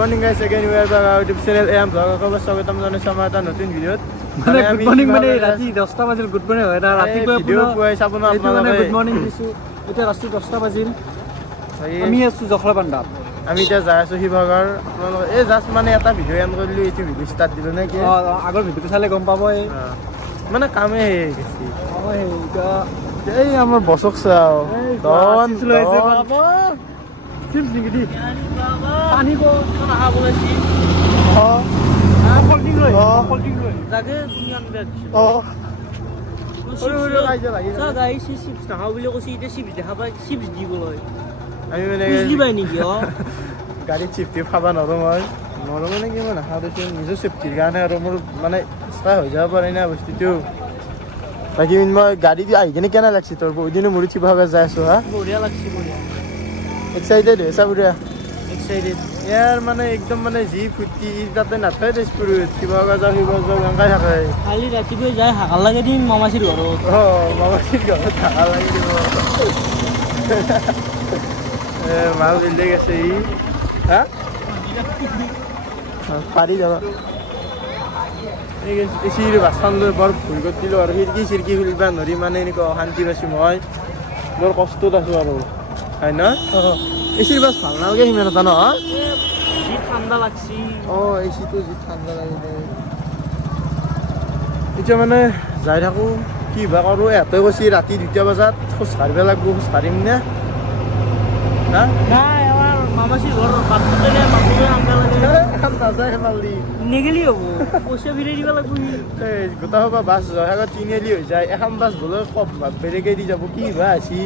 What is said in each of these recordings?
morning guys, again we are back our YouTube channel AM Vlog ko স্বাগতম জানাইছো আমাৰ এটা নতুন ভিডিঅ'ত মানে গুড মৰ্নিং মানে ৰাতি 10টা বাজিল গুড মৰ্নিং হয় না ৰাতিপুৱা ভিডিঅ' পুৱাই চাব না আপোনালোকে গুড মৰ্নিং দিছো এতিয়া ৰাতি 10টা বাজিল আমি আছো জখলাবান্ধাত আমি এতিয়া যাই আছো শিৱসাগৰ আপোনালোকে এই জাস্ট মানে এটা ভিডিঅ' এণ্ড কৰিলো এইটো ভিডিঅ' ষ্টাৰ্ট দিলো নে কি আগৰ ভিডিঅ'টো চালে গম পাব এই মানে কামে গেছি এতিয়া এই আমাৰ বছক চাও ডন লৈছে বাবা চিপছ নিকি দি পানী কো নাহা বলেছি কল্ড ড্ৰিংক লৈ জাগে তুমি আনবে দিছো সা গাইছ চিপছ নাহা বুলি কৈছি ইতে চিপছ দেখা পাই চিপছ দিবলৈ আমি মানে বুঝলি পাই নেকি গাড়ী চিপটি খাব নৰো মই মানে কি মই নাখাওঁ দেচোন নিজৰ চেফটিৰ কাৰণে আৰু মোৰ মানে ইচ্ছা হৈ যাব পাৰে না বস্তুটো বাকী মই গাড়ী আহি কিনে কেনে লাগছি তোৰ বহুত দিনো মুড়ি শিৱসাগৰ যাই আছো হা বঢ়িয়া লাগছি বঢ়িয়া এক্সাইটেড হৈছা বুঢ়া এক্সাইটেড ইয়াৰ মানে একদম মানে যি ফূৰ্তি তাতে নাথাকে তেজপুৰত শিৱসাগৰ যাওঁ এনেকাই থাকে কালি ৰাতিপুৱাই যাই হাকাৰ লাগে দিম মামাচিৰ ঘৰত মামাচিৰ ঘৰত হাকাৰ লাগি দিব মাল বিল্ডিং আছে ই হা পাৰি যাবা এই বাছখন লৈ বৰ ভুল কৰিছিলোঁ আৰু খিৰিকী খুলিব নোৱাৰি মানে এনেকুৱা অশান্তি পাইছোঁ মই বৰ কষ্টত আছোঁ আৰু হয় ন এচিৰ বাছ ভাল নালাগে সিমান এটা নহয় যি ঠাণ্ডা লাগছি এচিটো যি ঠাণ্ডা লাগিলে এতিয়া মানে যাই থাকোঁ কি বা কৰোঁ এহঁতে কৈছে ৰাতি 2টা বজাত খোজ কাঢ়িব লাগিব খোজ কাঢ়িম নে নাই আমাৰ মামাচিৰ ঘৰৰ বাটতে মানুহে আনবা লাগে নাযায় মালি নেগেলি হ'ব পইচা ফিৰাই দিব লাগিব গোটা সোপা বাছ জয়সাগৰ তিনিআলি হৈ যায় এখন বাছ বোলে বেলেগে দি যাব কি বা আছি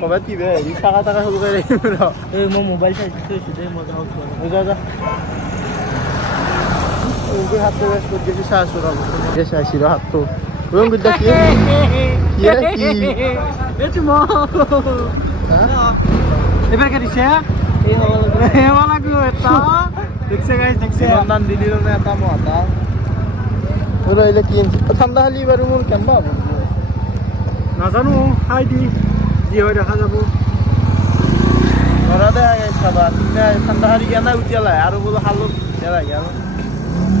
ক'ৰবাত কি বা হেৰি টাকা সৰু কৰি ৰাখিম ৰ এই মই মোবাইল চাই থৈছোঁ দেই মই যাওঁ যা হাতটো বেষ্ট কৰি গেছি চাই আছোঁ ৰ চাইছি ৰ হাতটো গুড্ডা কি এইটো মই এবাৰ কে দিছে এবাৰ লাগিব এটা দেখছে গাইছ দেখছে বন্ধান দিলি নে এটা মহতা তোৰ আহিলে কি ঠাণ্ডা খালি বাৰু মোৰ কেম্বা হ'ব নাজানো খাই দি যি হয় দেখা যাব ঘৰতে চাবা ঠাণ্ডা খালি কেনে উঠিয়ালে আৰু বোলো খালো লাগে আৰু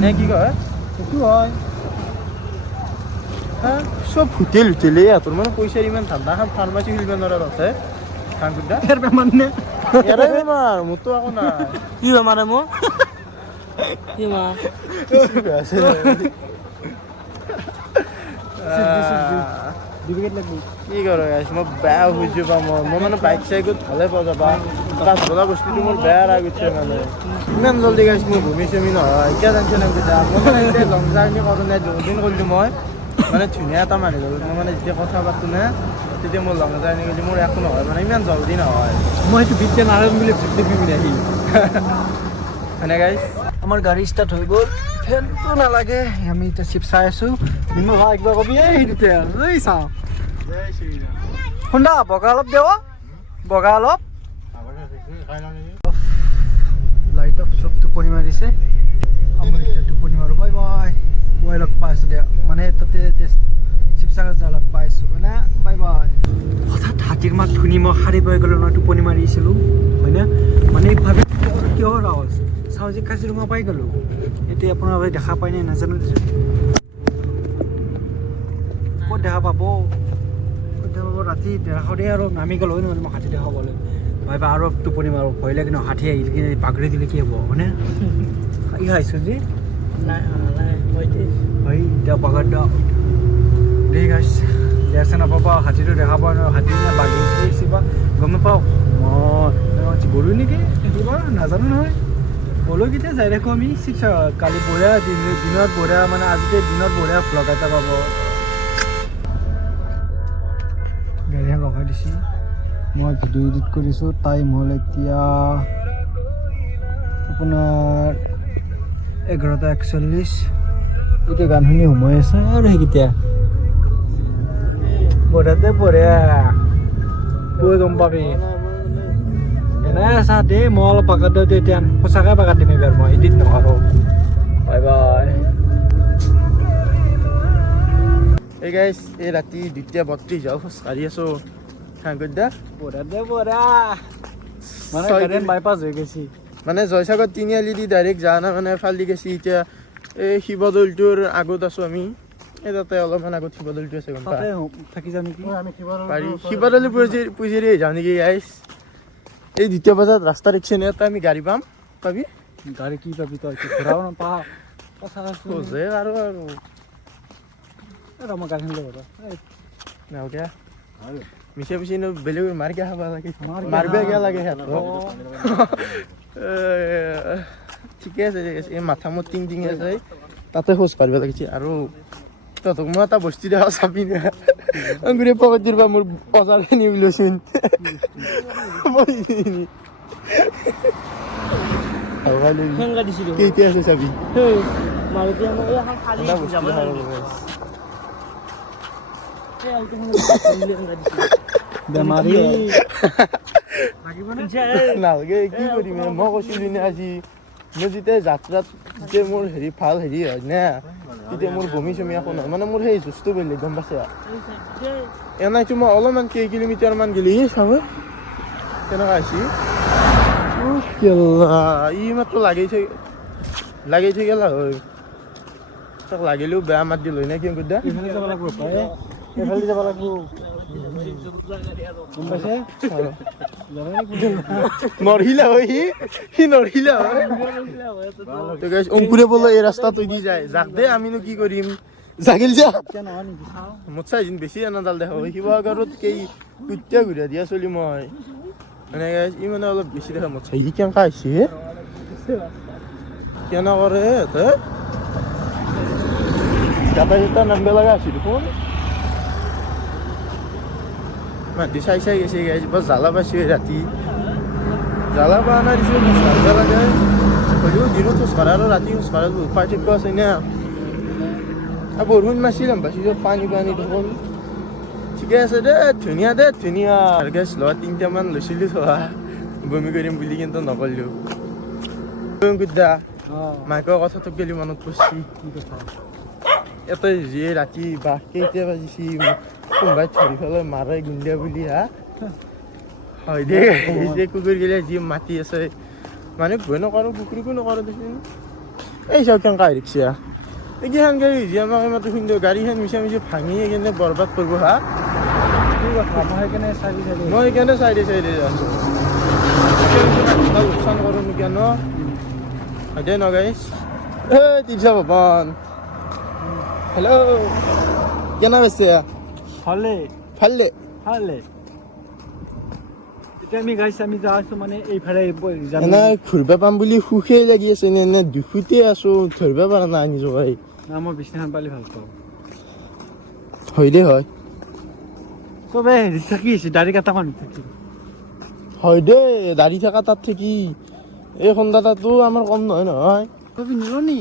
নে কি কয় সেইটো হয় চব হোটেল তোৰ মানে পইচাৰ ইমান ঠাণ্ডা এখন ফাৰ্মাচী খুলিব নোৱাৰা তাতে ইয়াৰ বেমাৰ নে ইয়াৰে বেমাৰ মোৰতো একো নাই কি বেমাৰ মোৰ কি বেমাৰ কি কৰ মই বেয়া বুজি পাওঁ মই মানে বাইক চাইকত ভালে পোৱা যাবা তাত বোলা বস্তুটো মোৰ বেয়া ৰাগ উঠে মানে ইমান জল্দি গাইছ মোৰ ভূমি চুমি নহয় এতিয়া জানিছোঁ নাই তেতিয়া মই মানে এতিয়া লং জাৰ্ণি কৰোঁ নাই 2 দিন কৰিলোঁ মই মানে ধুনীয়া এটা মানুহ গ'লোঁ মই মানে যেতিয়া কথা পাতোঁ নে তেতিয়া মোৰ লং জাৰ্ণি কৰিলে মোৰ একো নহয় মানে ইমান জল্দি নহয় মই সেইটো বিদ্যা নাৰায়ণ বুলি ভাবি আহি হয়নে গাইছ আমাৰ গাড়ী ষ্টাৰ্ট হৈ গ'ল ফেনটো নালাগে আমি এতিয়া চিপ চাই আছোঁ নিমখ ভা একবাৰ কবি এই তেতিয়া এই চাওঁ শুনা বগা অলপ দেৱ বগা অলপ লাইট অফ চব টোপনি মাৰিছে আমাৰ এতিয়া টোপনি মাৰোঁ বাই বাই মই লগ পাইছোঁ দিয়া মানে তাতে শিৱসাগৰ যোৱা লগ পাইছোঁ মানে বাই বাই হঠাৎ হাতীৰ মাত শুনি মই সাৰি পাই গ'লোঁ নহয় টোপনি মাৰিছিলোঁ হয়নে মানে ভাবি কিহৰ আৱাজ চাওঁ যে কাজিৰঙা পাই গ'লোঁ এতিয়া আপোনালোকে দেখা পাই নাই নাজানো ক'ত দেখা পাব ৰাতি দেখাওঁতে আৰু নামি গ'ল হয় নহয় মই হাতী দেখাবলৈ ভাই আৰু টোপনি মাৰোঁ ভয় লাগে ন হাতী আহিলে কি বাগৰি দিলে কি হ'ব হয়নে ই খাইছোঁ যে হয় এতিয়া বাগৰ দেই গাইছ দেখাছে নাপাবা হাতীটো দেখা পোৱা নহয় হাতী নে বাগৰি দিছে বা গম নাপাওঁ মই গৰু নেকি কিবা নাজানো নহয় ক'লৈ কেতিয়া যাই দেখোঁ আমি শিৱসাগৰ কালি বঢ়িয়া দিনত বঢ়িয়া মানে আজিতে দিনত বঢ়িয়া ভ্লগ এটা পাব গাড়ীখন ৰখাই দিছোঁ মই ভিডিঅ' এডিট কৰিছোঁ টাইম হ'ল এতিয়া আপোনাৰ 11:41 এতিয়া গান শুনি সোমাই আছে আৰু সেইকেইটা বঢ়িয়াতে বঢ়িয়া কৈ গম পাবি এনে চা দেই মই অলপ বাগাত দিওঁ এতিয়া সঁচাকৈ বাগাত দিম এইবাৰ মই এডিট নকৰোঁ বাই বাই এই গাইছ এই ৰাতি 2:32 যাওঁ খোজ কাঢ়ি আছোঁ বঢ়িয়া মানে গাড়ী বাইপাছ হৈ গৈছে মানে জয়সাগৰ তিনিআলি দি ডাইৰেক্ট যোৱা নাই মানে ফালি গেছি এতিয়া এই শিৱদৌলটোৰ আগত আছোঁ আমি এই তাতে অলপমান আগত শিৱদৌলটো আছে গম পাই থাকি যাম নেকি পাৰি শিৱদৌল পুজেৰি যাওঁ নেকি গাইছ এই 2টা বজাত ৰাস্তাৰ একচেনেতে আমি গাড়ী পাবি গাড়ী কি পাবি তই ঘূৰাও নাপাওঁ কথা খোজে আৰু মই গাড়ীখন লৈ গ'ল নাওকে মিছা পিছি বেলেগ মাৰকে খাব লাগে মাৰিব গিয়া লাগে সিহঁতক ঠিকে আছে এই মাথা মোৰ টিং টিং আছে তাতে খোজ কাঢ়িব লাগিছে আৰু তহঁতক মই এটা বস্তু দেখা চাবি না গোটেই পকেটটোৰ পৰা মোৰ বজাৰখিনি ওলাইছোন কেতিয়া আছে চাবি বেমাৰী নালাগে কি কৰিম মই কৈছিলো নে আজি মই যেতিয়া যাত্ৰাত যেতিয়া মোৰ হেৰি ভাল হেৰি হয় না তেতিয়া মোৰ বমি চমি একো নহয় মানে মোৰ সেই জুচটো বেলেগ গম পাইছা এনাইতো মই অলপমান কেইকিলোমিটাৰমান গেলি চাব কেনেকুৱা হৈছে ই মাত্ৰ লাগি থৈ গেলা হয় তাক লাগিলেও বেয়া মাত দিলোঁ নে কি দা এইফালে যাব লাগিব এইফালে যাব লাগিব গম পাইছে নৰহিলা হয় সি নৰহিলা হয় অংকুৰে বোলে এই ৰাস্তা তৈ দি যায় যাক দে আমিনো কি কৰিম জাগিল যা মোৰ চাই যেন বেছি এনাডাল দেখা হয় শিৱসাগৰত কুটীয়া ঘূৰাই দিয়া চলি মই মানে ই মানে অলপ বেছি দেখা মোৰ চাই কেনেকুৱা আহিছে কেনে কৰে সিহঁতে যাতায়াতৰ নামিব লগা আছিল দেখোন মাটি চাই গেছে গাইজ বৰ জ্বালা পাইছোঁ ৰাতি জ্বালা পোৱা নাই দিছোঁ খোজ কাঢ়িব লাগে হ'লেও দিনত খোজ কাঢ়া আৰু ৰাতি খোজ কাঢ়াত বহুত পাৰ্থক্য আছে না আৰু বৰষুণ মাৰিছিল পাইছোঁ পানী দেখোন ঠিকে আছে দে ধুনীয়া আৰু গেছ ল'ৰা 3টামান লৈছিলোঁ চোৱা বমি কৰিম বুলি কিন্তু নকৰিলোঁ দা মাইকৰ কথাটো গেলি মনত পৰিছি কি কথা এটাই যিয়ে ৰাতি বাঘ কেইটা বাজিছি কোনোবাই ধৰি পেলাই মাৰে গুণ্ডা বুলি হা হয় দে যে কুকুৰ গেলে যি মাতি আছে মানে ভয় নকৰোঁ কুকুৰকো নকৰোঁ দেচোন এই চাওক কেনেকুৱা ৰিক্সা এইকেইখন গাড়ী যি আমাক ইমানটো সুন্দৰ গাড়ীখন মিছা ভাঙি কেনে বৰবাদ কৰিব হা কি কথা মই সেইকাৰণে মই সেইকাৰণে চাইডে আছোঁ লোকচান কৰোঁ নেকি ন হয় দে ন গাইছ তিনিশ ভৱন হেল্ল' কেনে পাইছে ভালে এতিয়া আমি গাইছ আমি যাই আছোঁ মানে এইফালে এনে ঘূৰিব পাম বুলি সুখেই লাগি আছে নে দুখতে আছোঁ ধৰিব পৰা নাই নিজৰ গাড়ী মই বিছনাখন পালি ভাল পাওঁ হয় দে হয় চবে হেৰি থাকি আছে দাড়ি কাটা মানুহ থাকি হয় দে দাড়ি থকা তাত থাকি এই সন্ধাতাটো আমাৰ কম নহয় চবে নিল নি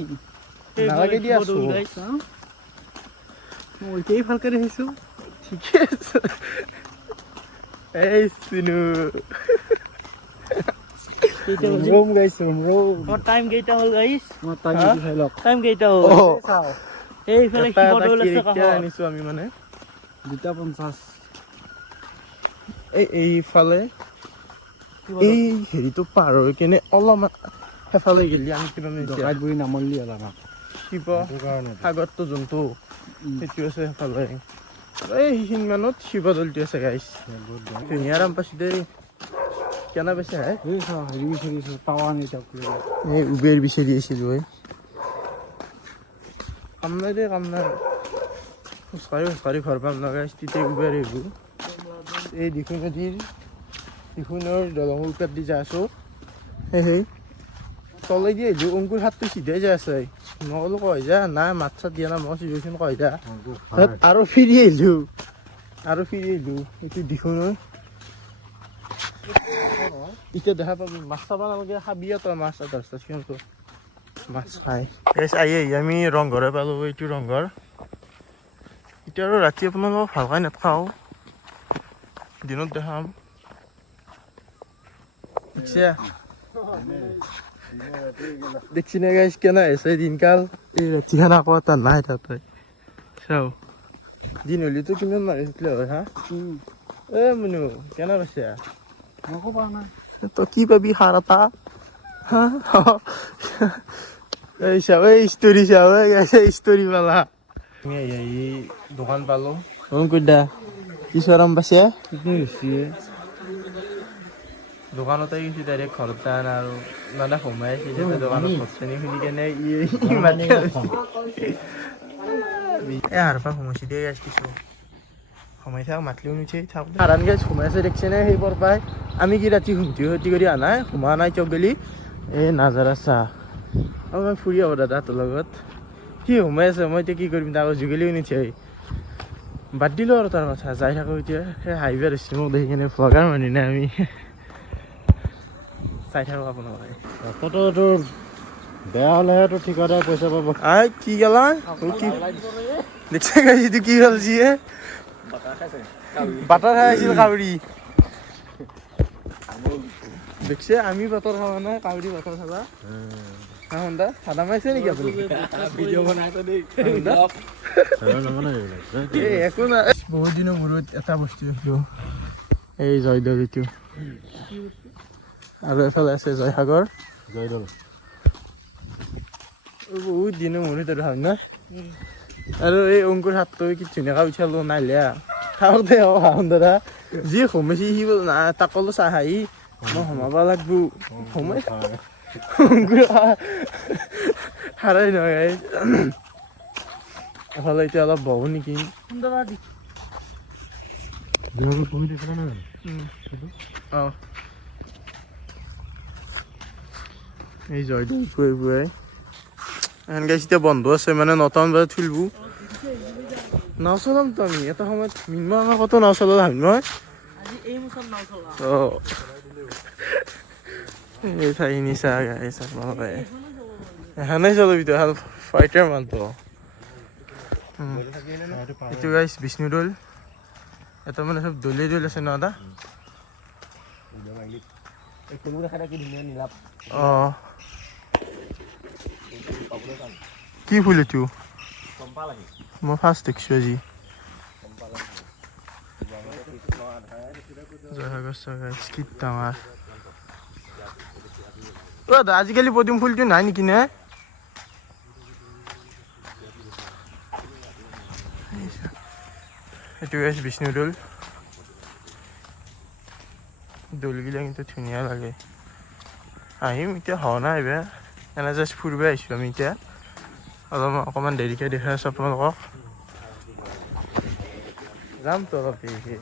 নালাগে দিয়া আছোঁ মই এতিয়াই ভালকৈ দেখিছোঁ ঠিকে আছে এই চিনু ৰুম গাইছ মোৰ টাইম কেইটা হ'ল গাইছ মই টাইম চাই লওক টাইম কেইটা হ'ল এইফালে শিৱদৌল আছে কাষত আনিছোঁ আমি মানে 2:50 এইফালে এই হেৰিটো পাৰ হৈ কেনে অলপমান সেইফালে গেলি আমি কিবা ডকাইত বহি নামলি হ'ল আমাক সাগৰটো যোনটো সেইটো আছে সেইফালে এই সেইখিনি মানত শিৱদৌলটো আছে গাইছ ধুনীয়া আৰাম পাইছোঁ দেই কেনে পাইছে হেৰি বিচাৰিছোঁ টাৱা নি তাক এই উবেৰ বিচাৰি আছিলোঁ কাম নাই দেই খোজকাঢ়ি ঘৰ পাম না গাইছ তেতিয়া উবেৰ আহিব এই দিখুনৰ দলঙৰ ওপৰত দি যাই আছোঁ সেই তলে দি আহিলোঁ অংকুৰ হাতটো চিধাই যাই আছে মই ক'লো কয় যা নাই মাত চাত দিয়া নাই মই চিধুচোন কয় যা আৰু ফিৰি আহিলোঁ এইটো দিখুনৰ এতিয়া দেখা পাবি মাছ চাব নালাগে খাবি তই মাছ এটা সিহঁতো মাছ খাই আহি আমি ৰংঘৰে পালোঁ এইটো ৰংঘৰ এতিয়া আৰু ৰাতি আপোনালোকক ভালকৈ নাখাওঁ দিনত দেখাম দেখছি নে গাইছ কেনে হৈছে দিনকাল এই ৰাতিখন আকৌ এটা নাই তাতে চাওঁ দিন হ'লেতো কিমান মাৰিছিলে হয় হা মুনু কেনে পাইছে মোকো পোৱা নাই তই কি পাবি সাৰ এটা এই চাও এই ষ্টৰি চাও এই ষ্টৰি পালা এই দোকান পালো কুদা কি চৰম পাইছে দোকানতে গেছি ডাইৰেক্ট ঘৰত যান আৰু মানে সোমাই আহিছে দোকানত ঘৰচেনি শুনি কেনে এ হাৰপা সোমাইছি দিয়ে গাছ কিছু সোমাই থাক মাতলিও নিচে থাক হাৰান গাছ সোমাইছে দেখছে নে সেই পৰপাই আমি কি ৰাতি ঘুমটি সতি কৰি আনাই সোমা নাই চক গেলি এই নাজাৰা চাহ আৰু মই ফুৰি আহোঁ দাদা তোৰ লগত সি সোমাই আছে মই এতিয়া কি কৰিম তাক জুগেলিও নিচে বাদ দিলোঁ আৰু তাৰ কথা যাই থাকোঁ এতিয়া সেই হাইৱে হৈছে মোক দেখি কিনে ভগাৰ মানুহ নাই আমি চাই থাকোঁ আপোনালোকে ৰাস্তাটো তোৰ বেয়া হ'লেহে তোৰ ঠিকাদাৰ পইচা পাব আই কি গেলা কি দেখছে গাইছিটো কি হ'ল যিয়ে বাটাৰ খাই আছিল কাউৰী দেখছে আমি বাটাৰ খাৱা নাই কাউৰী বাটাৰ খালা দা চাদা মাৰিছে নেকি আপুনি ভিডিঅ' বনাইছে দেই একো নাই বহুত দিনৰ মূৰত এটা বস্তু দেখিলোঁ এই জয়দৌল এইটো আৰু এফালে আছে জয়সাগৰ জয়দৌল বহুত দিনৰ মূৰত আৰু হয় নহয় আৰু এই অংকুৰ হাতটো কি ধুনীয়াকৈ উঠালো নাইলিয়া খাওঁতে দাদা যি সোমাইছে সি তাক ক'লো চাহ আহি মই সোমাব লাগব সোমাই অংকুৰ হাৰাই নহয় এফালে এতিয়া অলপ বহো নেকি অঁ এই জয়দৌল ফুৰাই ফুৰাই এনেকৈ এতিয়া বন্ধ আছে মানে 9টামান বজাত খুলিব নাও চলাম তো আমি এটা সময়ত মিনিমাম আমাৰ কত নাও চলালে ভাবিম নহয় অঁ এই ঠাইখিনি চাহ গাই চাহ নলগাই এখানেই চলাবি তো ভাল ফাইটাৰ মালটো এইটো গাইছ বিষ্ণুদৌল এটা মানে চব দৌলে দৌল আছে ন দা অঁ কি ফুল এইটো মই ফাৰ্ষ্ট দেখিছোঁ আজি জয়সাগৰ চৰকাৰ কি ডাঙৰ দাদা আজিকালি পদুম ফুলটো নাই নেকি নে এইটো আছে বিষ্ণুদৌল দৌলগিলা কিন্তু ধুনীয়া লাগে আহিম এতিয়া হোৱা নাই বে এনে জাষ্ট ফুৰিব আহিছোঁ আমি এতিয়া অকণমান দেৰিকৈ দেখাই আছোঁ আপোনালোকক যাম তো অলপ দেৰিকৈ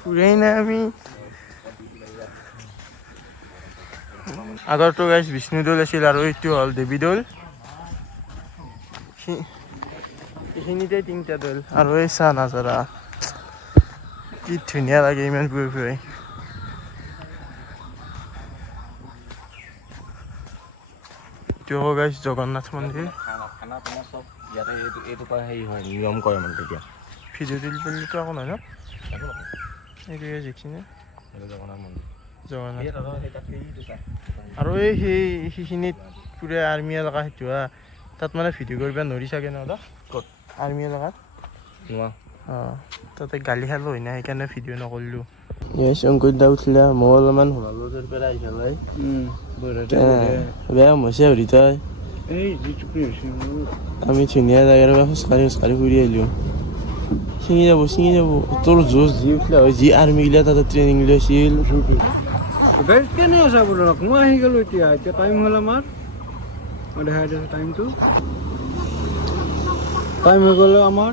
ফুৰাই নাই আমি আগৰটো গাইছ বিষ্ণুদৌল আছিল আৰু এইটো হ'ল দেৱীদৌল এইখিনিতে 3টা দৌল আৰু এই চাহ নাজাৰা কি ধুনীয়া লাগে ইমান ফুৰি ফুৰাই এইটো হ'ব গাইছ জগন্নাথ মন্দিৰ নিয়ম কৰে মানে তেতিয়া ভিডিঅ' তুলিবলৈতো একো নাই ন এইটোৱে যিখিনি জগন্নাথ মন্দিৰ জগন্নাথ আৰু এই সেইখিনিত পুৰা আৰ্মি এলেকা সেইটো তাত মানে ভিডিঅ' কৰিব নোৱাৰি চাগে ন দা ক'ত আৰ্মি এলেকাত অঁ তাতে গালি খালো হয় না সেইকাৰণে ভিডিঅ' নকৰিলোঁ শংকুৰ দা উঠিলে মই অলপমান সোমালোঁ তোৰ পৰা আহি পেলাই বেয়া হৈছে হৰি তই আমি ধুনীয়া জেগাৰ পৰা খোজকাঢ়ি ফুৰি আহিলোঁ ছিঙি যাব তোৰ জোচ যি উঠিলে হয় যি আৰ্মিগিলা তাতে ট্ৰেইনিং লৈছিল কেনে আছে আপোনালোক মই আহি গ'লোঁ এতিয়া টাইম হ'ল আমাৰ মই দেখাই দিছোঁ টাইমটো টাইম হৈ গ'ল আমাৰ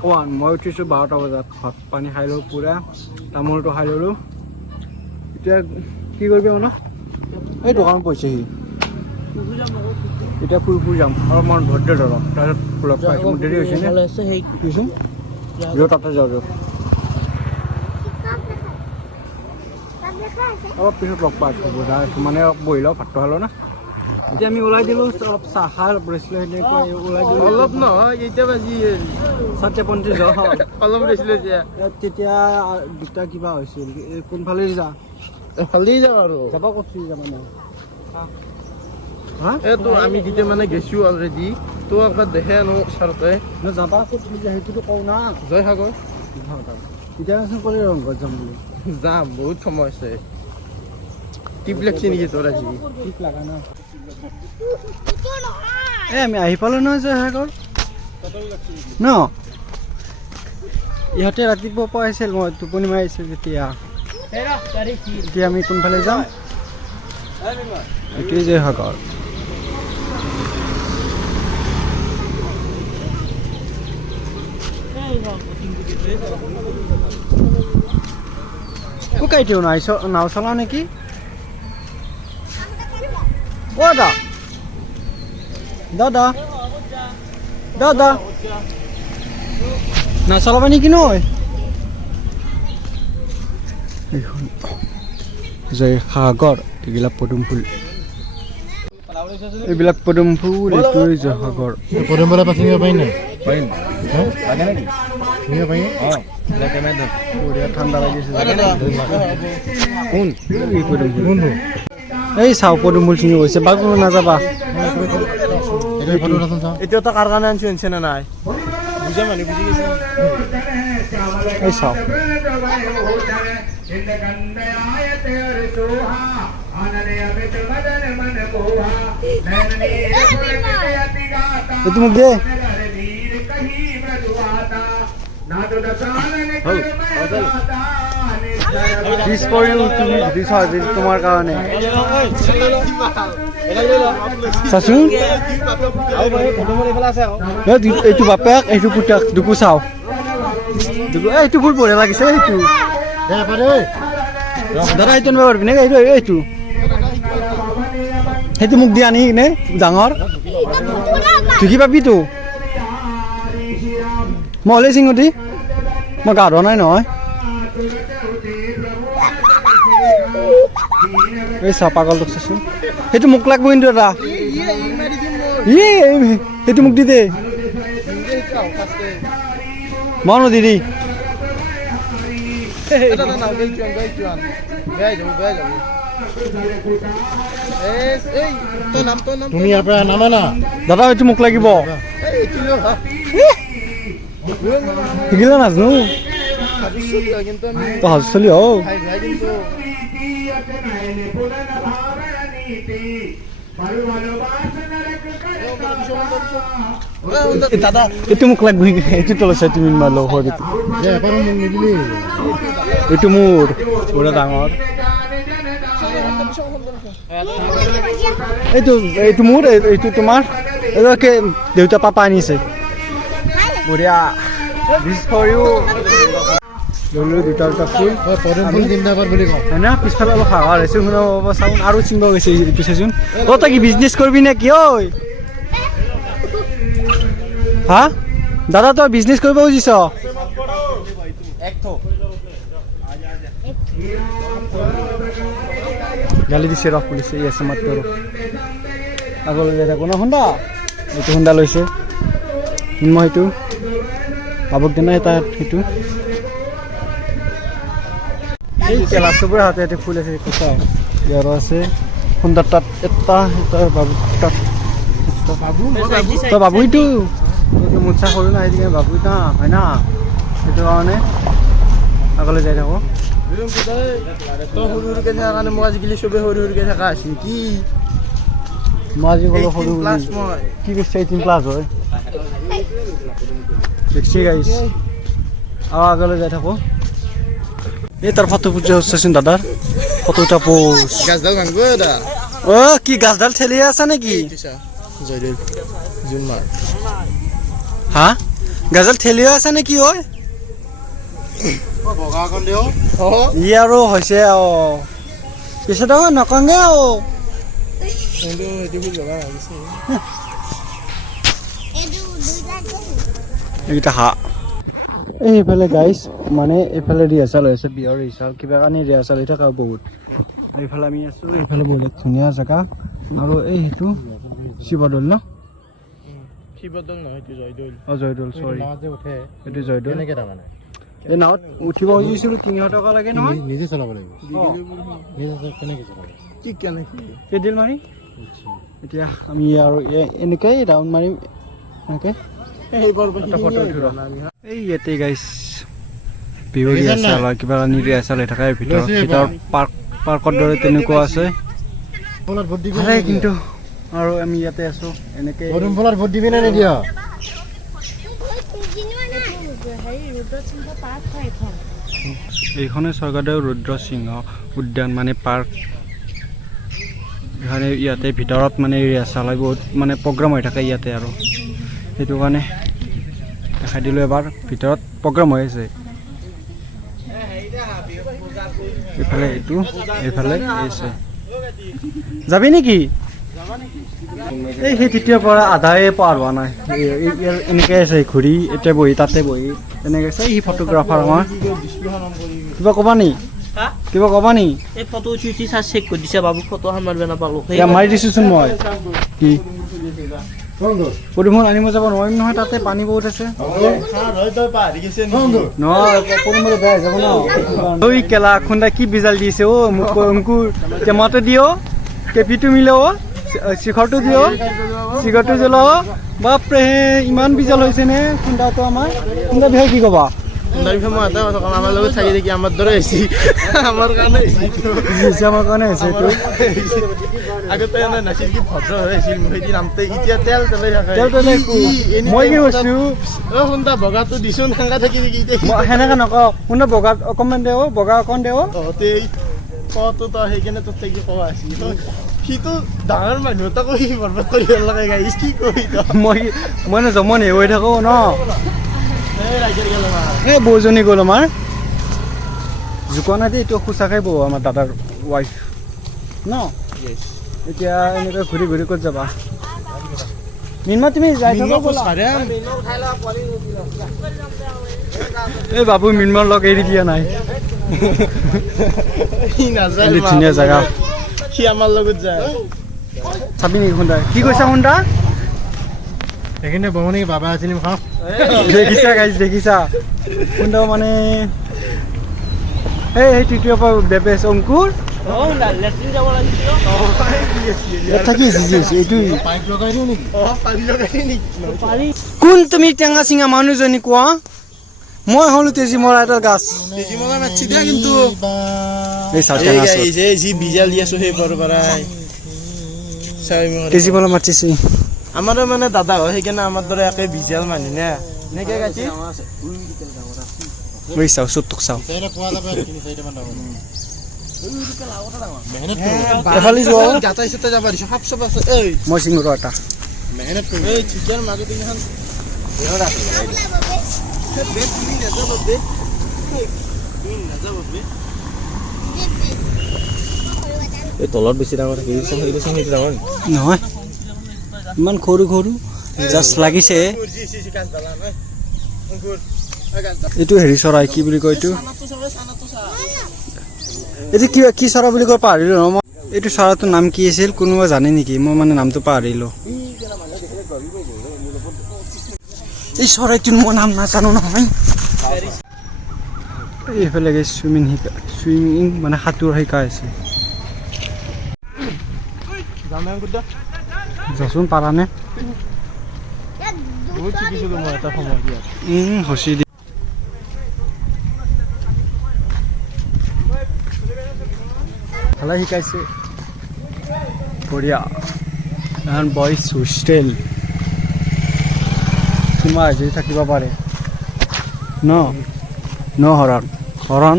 1:01 মই উঠিছোঁ 12টা বজাত ভাত পানী খাই লওঁ পূৰা তামোলটো খাই ল'লোঁ এতিয়া কি কৰিবি মানে এই দোকানত পইছেহি এতিয়া ফুৰি যাম আৰু মই ভদ্ৰ ধৰক তাৰপিছত লগ পাইছোঁ দেৰি হৈছে নে কিচোন তাতে যাওঁ অলপ পিছত লগ পাইছোঁ মানে বহি লওঁ ভাতটো খালোঁ না এতিয়া আমি ওলাই দিলোঁ অলপ চাহ খাই ৰেচিলোঁ সেনেকৈ ওলাই দিলোঁ অলপ নহয় কেইটা বাজি 7:35 অলপ ৰেচিলোঁ তেতিয়া দুটা কিবা হৈছিল কোনফালে যা ভালেই যাওঁ আৰু যাব কৈছোঁ যাম মানে এইটো আমি যেতিয়া মানে গেছোঁ অলৰেডি তো একবাৰ দেখে আনো ওচৰতে যাবা কৈছোঁ সেইটোতো কওঁ না জয়সাগৰ তেতিয়া কৰি ৰংঘৰত যাম বুলি যাম বহুত সময় আছে টিপ লাগছে নেকি তোৰ আজি ঠিক লাগা না আমি আহি পালোঁ নহয় জয়সাগৰ ন ইহঁতে ৰাতিপুৱা পাইছিল মই টোপনি মাৰিছোঁ যেতিয়া এতিয়া আমি কোনফালে যাম এইটোৱে জয়সাগৰ শুকাই দিওঁ নাও চলাওঁ নেকি অ' দাদা দাদা নাও চলাবা নেকি নয় এইখন জয়সাগৰ এইবিলাক পদুম ফুল এইবিলাক পদুম ফুল এইটোৱে জয়সাগৰ পদুম ফুল পাচিং পাই নাই পাৰিম লাগে নেকি নিব পাৰি অঁ কেমেৰা ধৰ বঢ়িয়া ঠাণ্ডা লাগিছে কোন এই পদুম ফুল কোনটো এই চাওঁ পদুম ফুল ছিঙি গৈছে বাঘ নাযাবা এতিয়া তই কাৰ কাৰণে আনিছো আনিছে নে নাই বুজা মানুহ বুজি গৈছে এই চাওঁ এইটো মোক দে দিছ ফৰ ইউ তুমি দিছ হয় তোমাৰ কাৰণে চাচোন এইটো বাপেক এইটো পুতেক দুকু চাওঁ এইটো বহুত বঢ়িয়া লাগিছে এইটো দাদা এইটো নিব পাৰিবি নে এইটো সেইটো মোক দি আনি নে ডাঙৰ ঢুকি পাবিতো মই হ'লে চিঙুটি মই গা ধোৱা নাই নহয় এই চাহ পাগলটোক চাচোন সেইটো মোক লাগব কিন্তু দাদা সেইটো মোক দি দে মই নদি তুমি ইয়াৰ পৰা নামা না দাদা এইটো মোক লাগিব শিকিলে নাজানো তো হাজ চলি হ দাদা এইটো মোক লাগব এইটো তলত তুমি মাৰ লগ হয় এইটো মোৰ পুৰা ডাঙৰ এইটো মোৰ এইটো তোমাৰ এইটোকে দেউতা পাপা আনিছে বঢ়িয়া দিছ ফৰ ইউ ললোঁ দুটা ফুল পদুম ফুল জিন্দাবাদ বুলি কওঁ হয় না পিছফালে অলপ হাৱা হৈছে শুনা পাব চাউন আৰু চিনিব গৈছে এইটো চাচোন তই কি বিজনেছ কৰিবি নে কি ঐ হা দাদা তই বিজনেছ কৰিব খুজিছ গালি দিছে ৰখ পুলিচে এই আছে মাত্ৰ আগলৈ যাই থাকোঁ ন হোণ্ডা এইটো হোণ্ডা লৈছে মই সেইটো পাবক দিনা তাত সেইটো এই কেলা চবৰে হাতে হাতে ফুল আছে কথা ইয়াৰো আছে সুন্দৰ তাত এটা বাবু তাত তই বাবুইটো এইটো মোচা সৰু নাই সেইকাৰণে বাবুই না হয় না সেইটো কাৰণে আগলৈ যাই থাকোঁ তই সৰু সৰুকৈ থকা কাৰণে মোক আজিকালি চবেই সৰু সৰুকৈ থকা আছিল কি মই আজি ক'লো সৰু প্লাছ মই কি কৈছে 18 প্লাছ হয় দেখছি গাইছ আৰু আগলৈ যাই থাকোঁ এই তাৰ ফটো পুজা চাচোন দাদাৰ ফটো এটা পোষ্ট গাছডাল ভাঙব দা অ' কি গাছডাল ঠেলি আছে নেকি জয়দেৱ জোন মাৰ হা গাছডাল ঠেলি আছে নেকি ঐ বগা অকণ দিওঁ ই আৰু হৈছে পিছত আকৌ নকওঁগে কিন্তু সেইটো ফুল বগা লাগিছে এইকেইটা হা এইফালে গাইছ মানে এইফালে ৰিহাৰ্চেল হৈ আছে বিয়াৰ ৰিহাৰ্চেল কিবা কাৰণে ৰিহাৰ্চেল হৈ থকা বহুত এইফালে আমি আছোঁ এইফালে বহুত ধুনীয়া জেগা আৰু এই সেইটো শিৱদৌল ন শিৱদৌল নহয় এইটো জয়দৌল অঁ জয়দৌল চৰি উঠে এইটো জয়দৌল কেনেকৈ তাৰমানে এই নাৱত উঠিব খুজিছিলোঁ 300 টকা লাগে নহয় নিজে চলাব লাগিব নিজে কেনেকৈ চলাব কি কেনেকৈ পেডেল মাৰি এতিয়া আমি আৰু এনেকৈ ৰাউণ্ড মাৰিম এনেকৈ এই ইয়াতে গাইছ বিহু ৰিহাৰ্চেল হয় কিবা ৰিহাৰ্চেল হৈ থাকে ভিতৰত পাৰ্ক পাৰ্কৰ দৰে তেনেকুৱা আছে ভালে কিন্তু আৰু আমি ইয়াতে আছো এনেকে ভোট দিবি নে নিদিয় এইখনে স্বৰ্গদেউ ৰুদ্ৰসিংহ উদ্যান মানে পাৰ্ক এখানে ইয়াতে ভিতৰত মানে ৰিহাৰ্চেল হয় বহুত মানে প্ৰগ্ৰাম হৈ থাকে ইয়াতে আৰু সেইটো কাৰণে দেখাই দিলোঁ এবাৰ ভিতৰত প্ৰগ্ৰাম হৈ আছে এইফালে এইটো এইফালে আছে যাবি নেকি এই সেই তেতিয়াৰ পৰা আধাই পাৰ হোৱা নাই এনেকৈ আছে ঘূৰি এতিয়া বহি তাতে বহি এনেকৈ আছে সি ফটোগ্ৰাফাৰ আমাৰ কিবা ক'বা নি কিবা ক'বা নি এই ফটো উঠি উঠি চাৰ চেক কৰি দিছে বাবু ফটো এখন মাৰিব নাপালো মাৰি দিছোচোন মই কি পদুমূল আনিব যাব নোৱাৰিম নহয় তাতে পানী বহুত আছে নহয় পদুমূল বেয়া হৈ যাব ন ঐ কেলা খুন্দা কি বিজাল দিছে অ' মোক অংকুৰ টেমাটো দিয় কেপিটো মিল শিখৰটো দিয় চিগাৰটো জ্বলাও বাপৰে ইমান বিজাল হৈছে নে খুন্দাটো আমাৰ খুন্দা বিষয়ে কি ক'বা আমাৰ লগত থাকি দেখি আমাৰ দৰে হৈছে আমাৰ কাৰণে আমাৰ কাৰণে হৈছে এইটো আগতে নাছিল কি ভদ্ৰ হৈ আছিল সেইদিন আমতে এতিয়া তেল তেলে থাকে মই কি কৈছো শুনতা বগাটো দিছো ঠাণ্ডা থাকি নেকি সেনেকে নকওঁ শুনা বগা অকণমান দেও বগা অকণ দেও কতো তই সেইকাৰণে তোৰ থাকি কোৱা আছিল সিটো ডাঙৰ মানুহ তাকো সি বৰবাদ কৰি ভাল লাগে গাইছ কি কৰি মই জমনি হৈ থাকো ন এই বৌজনী গ'ল আমাৰ জোকোৱা নাই দেই এইটো সঁচাকৈ বৌ আমাৰ দাদাৰ ৱাইফ ন এতিয়া এনেকৈ ঘূৰি ঘূৰি ক'ত যাবা মিনমা তুমি যাই এই বাবু মিনমাৰ লগ এৰি দিয়া নাই ধুনীয়া জেগা সি আমাৰ লগত যায় চাবি নেকি খুন্দা কি কৈছা খুন্দা সেইখিনি বহু নেকি বাবা আছিল খাওঁ দেখিছা গাইজ দেখিছা খুন্দাও মানে সেই তৃতীয় পৰা বেবেচ অংকুৰ কোন তুমি টেঙা চিঙা মানুহজনী কোৱা মই হলো তেজীমৰা এডাল গাছ কিন্তু যি বিজাল দি আছো সেই পৰাই তেজীমৰা মাতিছে আমাৰো মানে দাদা হয় সেইকাৰণে আমাৰ দৰে একে বিজাল মানুহ নে এনেকে গাইছি চাওঁ চুটটোক চাওঁ এফালে যোৱা মই চিঙৰো এটা তলত বেছি ডাঙৰ ডাঙৰ নহয় ইমান সৰু সৰু জাষ্ট লাগিছে এইটো হেৰি চৰাই কি বুলি কয় এইটো এইটো কিবা কি চৰাই বুলি কয় পাহৰিলো ন মই এইটো চৰাইটোৰ নাম কি আছিল কোনোবা জানে নেকি মই মানে নামটো পাহৰিলো এই চৰাইটোৰ মই নাম নাজানো নহয় এইফালে চুইমিং মানে সাঁতোৰ শিকাই আছে যাচোন পাৰানে হচি দি ভালে শিকাইছে বঢ়িয়া এখন বইজ হোষ্টেল তোমাৰ আজি থাকিব পাৰে ন হৰণ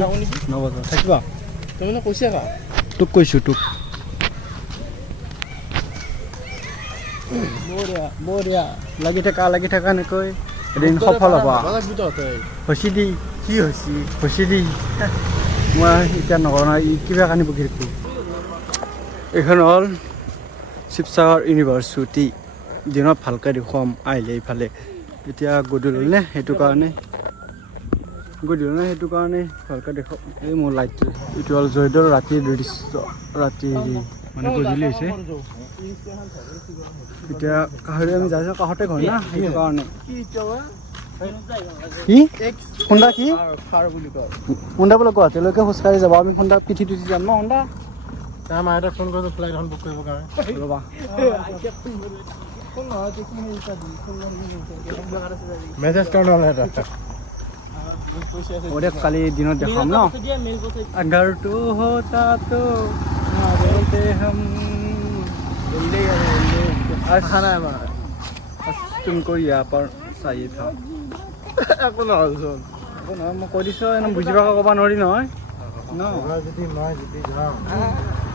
নবজাৰ থাকিবা তুমি কৈছে কা তোক কৈছোঁ তোক বঢ়িয়া লাগি থাকা এনেকৈ এদিন সফল হ'বা হচি দি কি হচি দি মই এতিয়া নকৰোঁ নহয় কিবা কানি বকি থাকোঁ এইখন হ'ল শিৱসাগৰ ইউনিভাৰ্চিটি দিনত ভালকৈ দেখুৱাম আহিলে এইফালে এতিয়া গধূলি হ'ল নে সেইটো কাৰণে ভালকৈ দেখুৱাম এই মোৰ লাইটটো এইটো হ'ল জয়দৌল ৰাতিৰ দৃশ্য ৰাতি মানে গধূলি হৈছে এতিয়া কাষৰি আমি যাইছোঁ কাষতে ঘৰ না সেইটো কাৰণে কি খুন্দা কি খুন্দা বোলে গুৱাহাটীলৈকে খোজকাঢ়ি যাব আমি খুন্দা পিঠিত উঠি যাম ন খুন্দা মাহঁতক ফোন কৰিছোঁ ফ্লাইট এখন বুক কৰিবৰ কাৰণে ৰ'বা মেছেজ কৰা নহ'লে এটা ওরে কালি দিনত দেখাম ন अगर तू होता तो ना बोलते हम आज খানা আমাৰ तुमको यहाँ पर चाहिए था একো নহ'লচোন একো নহয় মই কৈ দিছোঁ এনে বুজি পাব ক'ব নোৱাৰি নহয় ন যদি মই যদি যাওঁ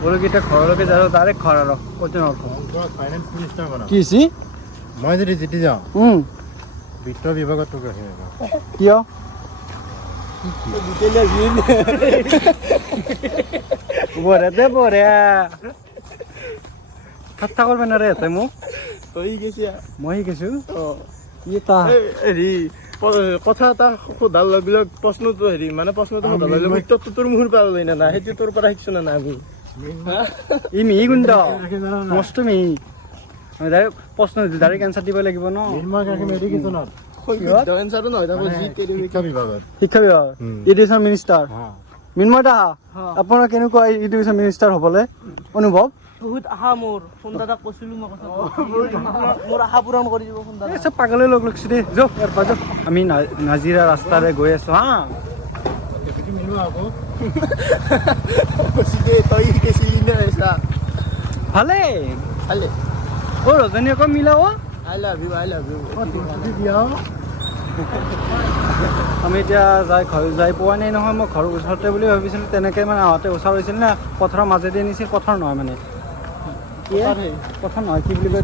গৰুকেইটা ঘৰলৈকে যাওঁ ডাইৰেক্ট ঘৰ আৰু ক'তো নৰখোঁ ফাইনেন্স মিনিষ্টাৰ বনাম কি হৈছে মই যদি জিতি যাওঁ বিত্ত বিভাগত তোক ৰাখিম কিয় বঢ়িয়া ঠাট্টা কৰবে নোৱাৰে ইয়াতে মোক তই গৈছে মই শিকিছোঁ এটা হেৰি কথা এটা সোধাৰ লগ লগ প্ৰশ্নটো হেৰি মানে প্ৰশ্নটো সোধাৰ লগ লগ উত্তৰটো তোৰ মুখৰ পৰা লৈ না সেইটো তোৰ পৰা শিকছো না আমি ই মিহি গুণ্ড মস্ত মিহি আমি ডাইৰেক্ট প্ৰশ্ন ডাইৰেক্ট এনচাৰ দিব লাগিব ন শিক্ষা বিভাগত শিক্ষা বিভাগ এডুকেশ্যন মিনিষ্টাৰ মিন্ময় দা আপোনাৰ কেনেকুৱা এডুকেশ্যন মিনিষ্টাৰ হ'বলৈ অনুভৱ বহুত আশা মোৰ সোনদাদাক কৈছিলোঁ মই কথা মোৰ আশা পূৰণ কৰি দিব সোনদাদা চব পাগলে লগ লাগছে দেই যাওক ইয়াৰ পৰা যাওক আমি নাজিৰা ৰাস্তাৰে গৈ আছোঁ হা তই শিকাইছিলি নে এছা ভালে ভালে অ' ৰজনী আকৌ মিলাব আই লাভ ইউ আমি এতিয়া যাই পোৱা নাই নহয় মই ঘৰৰ ওচৰতে বুলি ভাবিছিলোঁ তেনেকৈ মানে আহোঁতে ওচৰ হৈছিল না পথাৰৰ মাজেদি নিছিল পথাৰ নহয় মানে পথাৰ নহয় কি বুলি কয়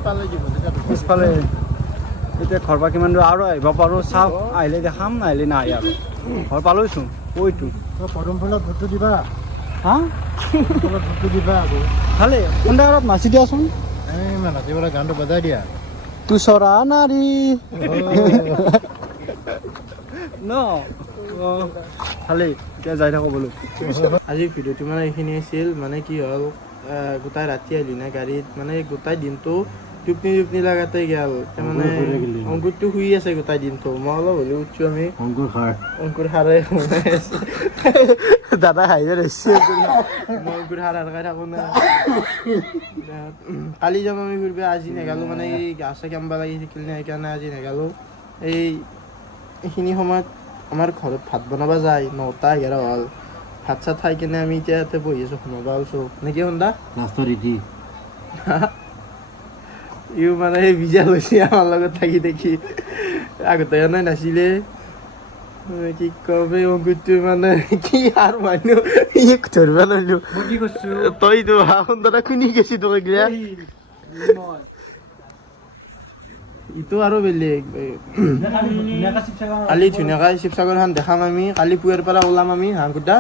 পিছফালে এতিয়া ঘৰ পৰা কিমান দূৰ আৰু আহিব পাৰোঁ চাওক আহিলে দেখাম নাহিলে নাই আৰু ঘৰ পালোঁচোন কৈতো পদুম ফুলত ভোটটো দিবা হা ভোটটো দিবা আকৌ ভালে কোনটা অলপ নাচি দিয়াচোন এই নাচিবলৈ গানটো বজাই দিয়া তোৰ চৰা নাৰী ন ভালেই এতিয়া যাই থাকোঁ বোলো আজিৰ ভিডিঅ'টো মানে এইখিনি আছিল মানে কি হ'ল গোটাই ৰাতি আহিলি না গাড়ীত মানে গোটাই দিনটো টোপনি লগাতে গেল মানে অংকুৰটো শুই আছে গোটাই দিনটো মই অলপ হ'লেও উঠছোঁ আমি অংকুৰ সাৰে সোমাই আছে দাদা হাইজাৰ হৈছে মই অংকুৰ সাৰ হাৰকাই থাকোঁ না কালি যাম আমি ফুৰিব আজি নেগালোঁ মানে এই গা চা কেম্বা লাগি থাকিল না সেইকাৰণে আজি নেগালোঁ এইখিনি সময়ত আমাৰ ঘৰত ভাত বনাব যায় 9:11 হ'ল ভাত চাত খাই কিনে আমি এতিয়া ইয়াতে বহি আছোঁ সোমাব আছোঁ নেকি সন্ধ্যা লাষ্টৰ ৰীতি ইও মানে সেই বিজা লৈছে আমাৰ লগত থাকি দেখি আগতে নাই নাছিলে কি কবি অংকুৰটো মানে কি আৰু মানুহ ইক ধৰিব নোৱাৰিলোঁ তইতো সুন্দৰ শুনি গেছি তোক এইগিলা ইটো আৰু বেলেগ কালি ধুনীয়াকৈ শিৱসাগৰখন দেখাম আমি কালি পুৱাৰ পৰা ওলাম আমি হাঁহকুটা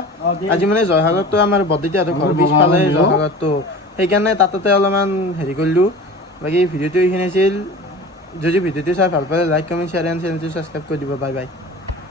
আজি মানে জয়সাগৰটো আমাৰ বৰদেউতাহঁতৰ ঘৰ পিছফালে জয়সাগৰটো সেইকাৰণে তাতে অলপমান হেৰি কৰিলোঁ বাকী ভিডিঅ'টো এইখিনি আছিল যদি ভিডিঅ'টো চাই ভাল পালে লাইক কমেণ্ট শ্বেয়াৰ এণ্ড চেনেলটো ছাবস্ক্ৰাইব কৰি দিব বাই বাই